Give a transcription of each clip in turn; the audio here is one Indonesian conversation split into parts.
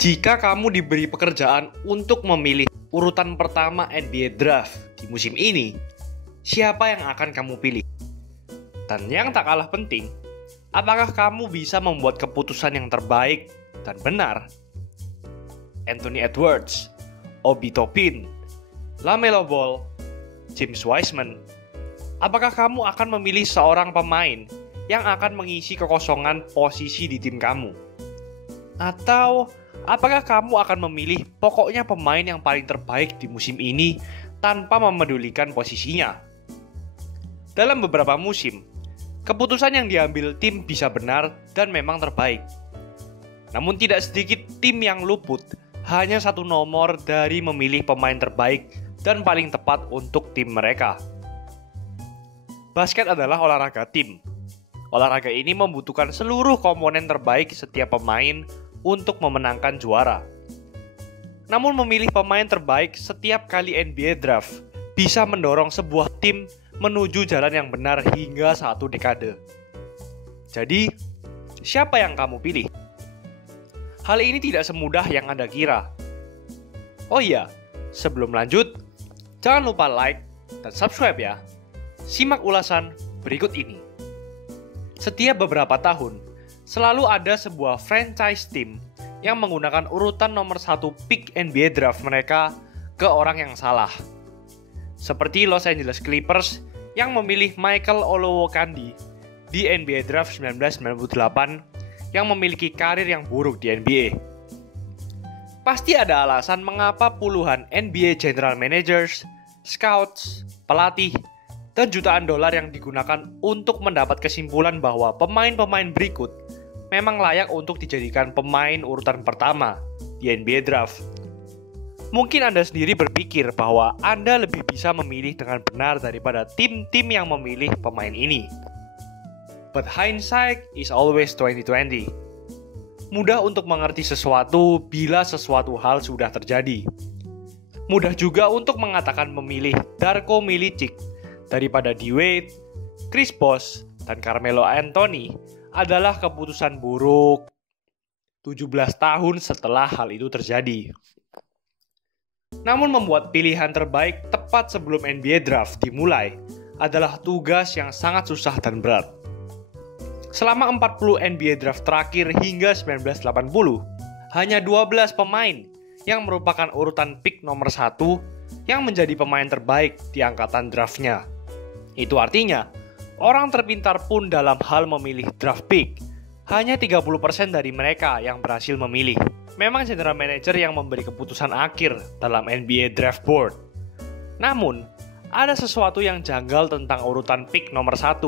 Jika kamu diberi pekerjaan untuk memilih urutan pertama NBA Draft di musim ini, siapa yang akan kamu pilih? Dan yang tak kalah penting, apakah kamu bisa membuat keputusan yang terbaik dan benar? Anthony Edwards, Obi Toppin, LaMelo Ball, James Wiseman. Apakah kamu akan memilih seorang pemain yang akan mengisi kekosongan posisi di tim kamu? Atau apakah kamu akan memilih pokoknya pemain yang paling terbaik di musim ini tanpa memedulikan posisinya? Dalam beberapa musim, keputusan yang diambil tim bisa benar dan memang terbaik. Namun tidak sedikit tim yang luput hanya satu nomor dari memilih pemain terbaik dan paling tepat untuk tim mereka. Basket adalah olahraga tim. Olahraga ini membutuhkan seluruh komponen terbaik setiap pemain untuk memenangkan juara. Namun memilih pemain terbaik setiap kali NBA Draft bisa mendorong sebuah tim menuju jalan yang benar hingga 1 dekade. Jadi, siapa yang kamu pilih? Hal ini tidak semudah yang Anda kira. Oh iya, sebelum lanjut, jangan lupa like dan subscribe ya. Simak ulasan berikut ini. Setiap beberapa tahun, selalu ada sebuah franchise team yang menggunakan urutan nomor 1 pick NBA Draft mereka ke orang yang salah. Seperti Los Angeles Clippers yang memilih Michael Olowokandi di NBA Draft 1998 yang memiliki karir yang buruk di NBA. Pasti ada alasan mengapa puluhan NBA General Managers, Scouts, pelatih, dan jutaan dolar yang digunakan untuk mendapat kesimpulan bahwa pemain-pemain berikut memang layak untuk dijadikan pemain urutan pertama di NBA Draft. Mungkin Anda sendiri berpikir bahwa Anda lebih bisa memilih dengan benar daripada tim-tim yang memilih pemain ini. But hindsight is always 2020. Mudah untuk mengerti sesuatu bila sesuatu hal sudah terjadi. Mudah juga untuk mengatakan memilih Darko Milicic daripada D-Wade, Chris Bosh, dan Carmelo Anthony adalah keputusan buruk 17 tahun setelah hal itu terjadi. Namun membuat pilihan terbaik tepat sebelum NBA Draft dimulai adalah tugas yang sangat susah dan berat. Selama 40 NBA Draft terakhir hingga 1980, hanya 12 pemain yang merupakan urutan pick nomor 1 yang menjadi pemain terbaik di angkatan draftnya. Itu artinya, orang terpintar pun dalam hal memilih draft pick, hanya 30% dari mereka yang berhasil memilih. Memang general manager yang memberi keputusan akhir dalam NBA Draft Board. Namun, ada sesuatu yang janggal tentang urutan pick nomor 1.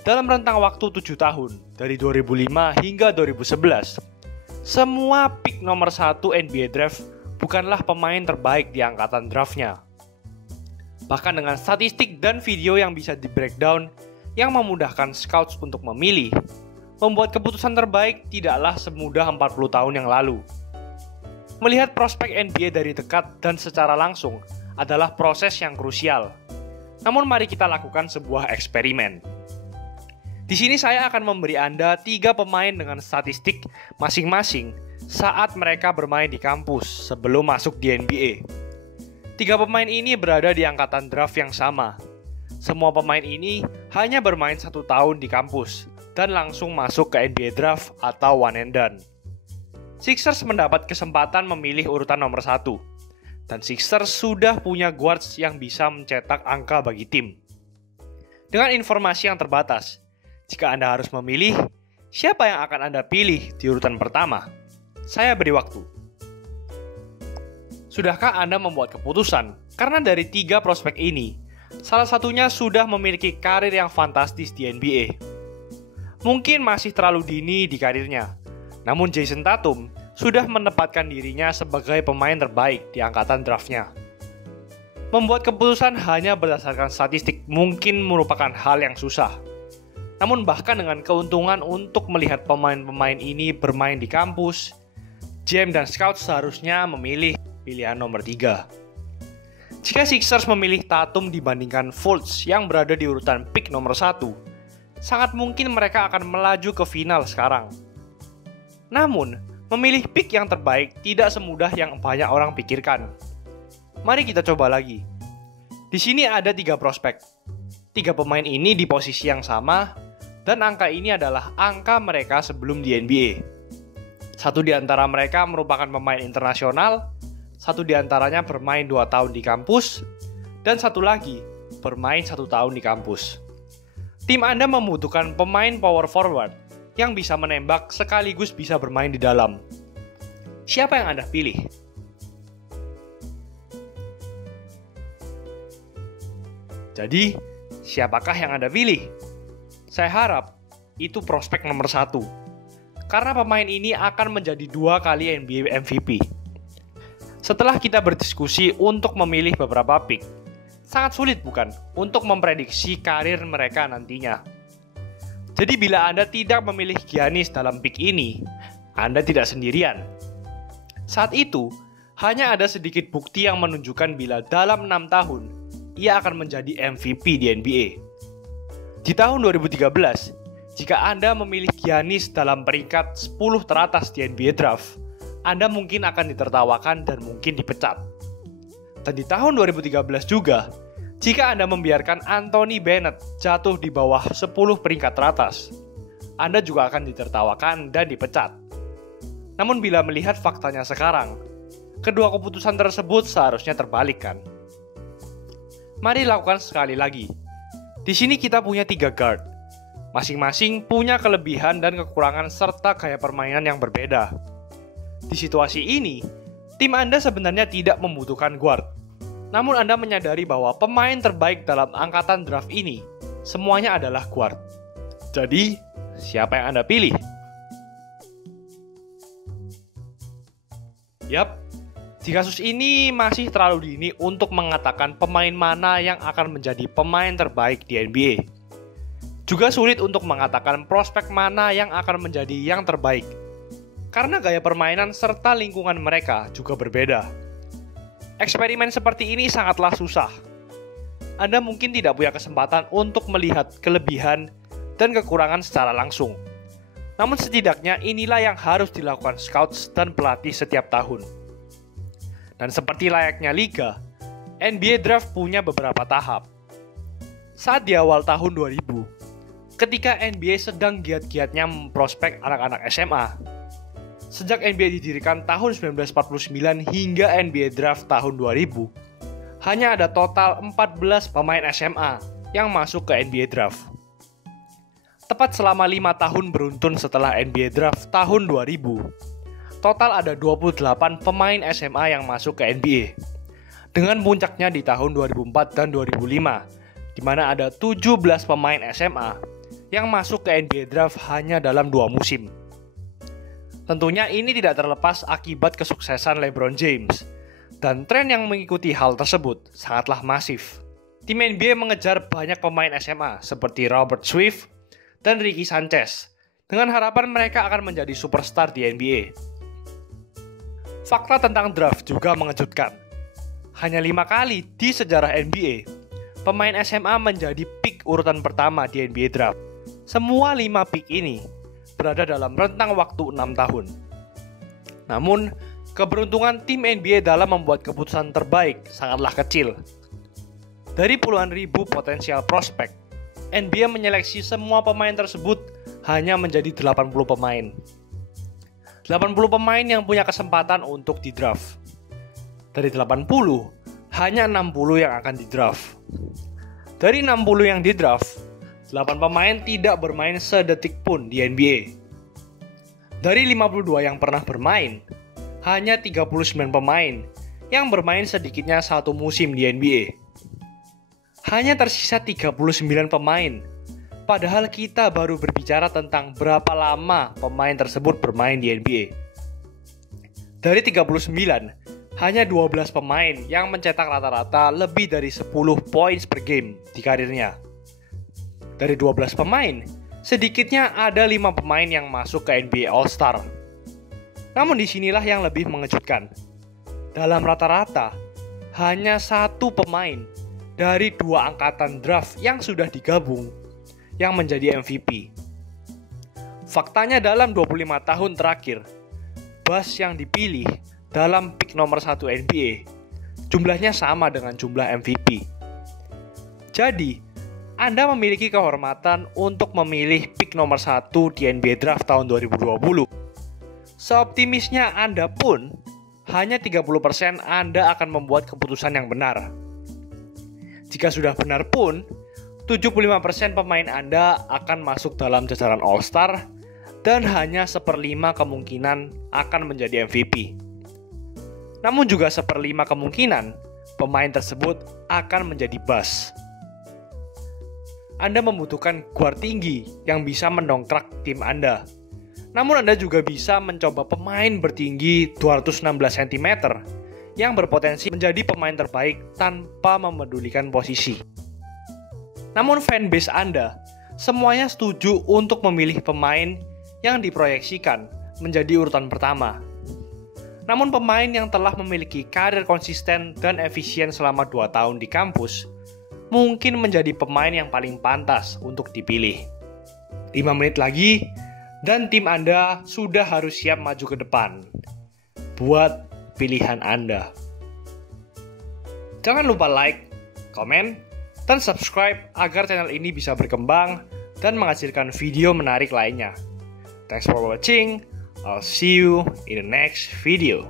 Dalam rentang waktu 7 tahun, dari 2005 hingga 2011, semua pick nomor 1 NBA Draft bukanlah pemain terbaik di angkatan draftnya. Bahkan dengan statistik dan video yang bisa di-breakdown yang memudahkan scouts untuk memilih, membuat keputusan terbaik tidaklah semudah 40 tahun yang lalu. Melihat prospek NBA dari dekat dan secara langsung adalah proses yang krusial. Namun mari kita lakukan sebuah eksperimen. Di sini saya akan memberi Anda 3 pemain dengan statistik masing-masing saat mereka bermain di kampus sebelum masuk di NBA. 3 pemain ini berada di angkatan draft yang sama. Semua pemain ini hanya bermain 1 tahun di kampus dan langsung masuk ke NBA Draft atau one and done. Sixers mendapat kesempatan memilih urutan nomor 1, dan Sixers sudah punya guards yang bisa mencetak angka bagi tim. Dengan informasi yang terbatas, jika Anda harus memilih, siapa yang akan Anda pilih di urutan pertama? Saya beri waktu. Sudahkah Anda membuat keputusan? Karena dari 3 prospek ini, salah satunya sudah memiliki karir yang fantastis di NBA. Mungkin masih terlalu dini di karirnya, namun Jason Tatum sudah menempatkan dirinya sebagai pemain terbaik di angkatan draftnya. Membuat keputusan hanya berdasarkan statistik mungkin merupakan hal yang susah. Namun bahkan dengan keuntungan untuk melihat pemain-pemain ini bermain di kampus, GM dan scout seharusnya memilih pilihan nomor 3. Jika Sixers memilih Tatum dibandingkan Fultz yang berada di urutan pick nomor 1, sangat mungkin mereka akan melaju ke final sekarang. Namun, Memilih pick yang terbaik tidak semudah yang banyak orang pikirkan. Mari kita coba lagi. Di sini ada 3 prospek. 3 pemain ini di posisi yang sama, dan angka ini adalah angka mereka sebelum di NBA. Satu di antara mereka merupakan pemain internasional, satu di antaranya bermain 2 tahun di kampus, dan satu lagi bermain 1 tahun di kampus. Tim Anda membutuhkan pemain power forward yang bisa menembak sekaligus bisa bermain di dalam. Siapa yang Anda pilih? Jadi, siapakah yang Anda pilih? Saya harap itu prospek nomor 1. Karena pemain ini akan menjadi 2 kali NBA MVP. Setelah kita berdiskusi untuk memilih beberapa pick, sangat sulit bukan untuk memprediksi karir mereka nantinya. Jadi bila Anda tidak memilih Giannis dalam pick ini, Anda tidak sendirian. Saat itu, hanya ada sedikit bukti yang menunjukkan bila dalam 6 tahun, ia akan menjadi MVP di NBA. Di tahun 2013, jika Anda memilih Giannis dalam peringkat 10 teratas di NBA Draft, Anda mungkin akan ditertawakan dan mungkin dipecat. Dan di tahun 2013 juga, jika Anda membiarkan Anthony Bennett jatuh di bawah 10 peringkat teratas, Anda juga akan ditertawakan dan dipecat. Namun bila melihat faktanya sekarang, kedua keputusan tersebut seharusnya terbalik kan? Mari lakukan sekali lagi. Di sini kita punya 3 guard. Masing-masing punya kelebihan dan kekurangan serta gaya permainan yang berbeda. Di situasi ini, tim Anda sebenarnya tidak membutuhkan guard. Namun Anda menyadari bahwa pemain terbaik dalam angkatan draft ini semuanya adalah guard. Jadi, siapa yang Anda pilih? Yap, di kasus ini masih terlalu dini untuk mengatakan pemain mana yang akan menjadi pemain terbaik di NBA. Juga sulit untuk mengatakan prospek mana yang akan menjadi yang terbaik, karena gaya permainan serta lingkungan mereka juga berbeda. Eksperimen seperti ini sangatlah susah. Anda mungkin tidak punya kesempatan untuk melihat kelebihan dan kekurangan secara langsung. Namun setidaknya inilah yang harus dilakukan scouts dan pelatih setiap tahun. Dan seperti layaknya liga, NBA Draft punya beberapa tahap. Saat di awal tahun 2000, ketika NBA sedang giat-giatnya memprospek anak-anak SMA, sejak NBA didirikan tahun 1949 hingga NBA Draft tahun 2000, hanya ada total 14 pemain SMA yang masuk ke NBA Draft. Tepat selama 5 tahun beruntun setelah NBA Draft tahun 2000, total ada 28 pemain SMA yang masuk ke NBA. Dengan puncaknya di tahun 2004 dan 2005, di mana ada 17 pemain SMA yang masuk ke NBA Draft hanya dalam 2 musim. Tentunya ini tidak terlepas akibat kesuksesan LeBron James, dan tren yang mengikuti hal tersebut sangatlah masif. Tim NBA mengejar banyak pemain SMA seperti Robert Swift dan Ricky Sanchez, dengan harapan mereka akan menjadi superstar di NBA. Fakta tentang draft juga mengejutkan. Hanya 5 kali di sejarah NBA, pemain SMA menjadi pick urutan pertama di NBA Draft. Semua 5 pick ini berada dalam rentang waktu 6 tahun. Namun, keberuntungan tim NBA dalam membuat keputusan terbaik sangatlah kecil. Dari puluhan ribu potensial prospek, NBA menyeleksi semua pemain tersebut hanya menjadi 80 pemain. 80 pemain yang punya kesempatan untuk di-draft. Dari 80, hanya 60 yang akan di-draft. Dari 60 yang di-draft, 8 pemain tidak bermain sedetik pun di NBA. Dari 52 yang pernah bermain, hanya 39 pemain yang bermain sedikitnya 1 musim di NBA. Hanya tersisa 39 pemain, padahal kita baru berbicara tentang berapa lama pemain tersebut bermain di NBA. Dari 39, hanya 12 pemain yang mencetak rata-rata lebih dari 10 points per game di karirnya. Dari 12 pemain, sedikitnya ada 5 pemain yang masuk ke NBA All-Star. Namun disinilah yang lebih mengejutkan. Dalam rata-rata, hanya 1 pemain dari 2 angkatan draft yang sudah digabung yang menjadi MVP. Faktanya dalam 25 tahun terakhir, buzz yang dipilih dalam pick nomor 1 NBA jumlahnya sama dengan jumlah MVP. Jadi, Anda memiliki kehormatan untuk memilih pick nomor 1 di NBA Draft tahun 2020. Seoptimisnya Anda pun, hanya 30% Anda akan membuat keputusan yang benar. Jika sudah benar pun, 75% pemain Anda akan masuk dalam jajaran All-Star dan hanya 1/5 kemungkinan akan menjadi MVP. Namun juga 1/5 kemungkinan pemain tersebut akan menjadi bust. Anda membutuhkan guard tinggi yang bisa mendongkrak tim Anda. Namun Anda juga bisa mencoba pemain bertinggi 216 cm yang berpotensi menjadi pemain terbaik tanpa memedulikan posisi. Namun fanbase Anda semuanya setuju untuk memilih pemain yang diproyeksikan menjadi urutan pertama. Namun pemain yang telah memiliki karir konsisten dan efisien selama 2 tahun di kampus mungkin menjadi pemain yang paling pantas untuk dipilih. 5 menit lagi dan tim Anda sudah harus siap maju ke depan. Buat pilihan Anda. Jangan lupa like, komen, dan subscribe agar channel ini bisa berkembang dan menghasilkan video menarik lainnya. Thanks for watching. I'll see you in the next video.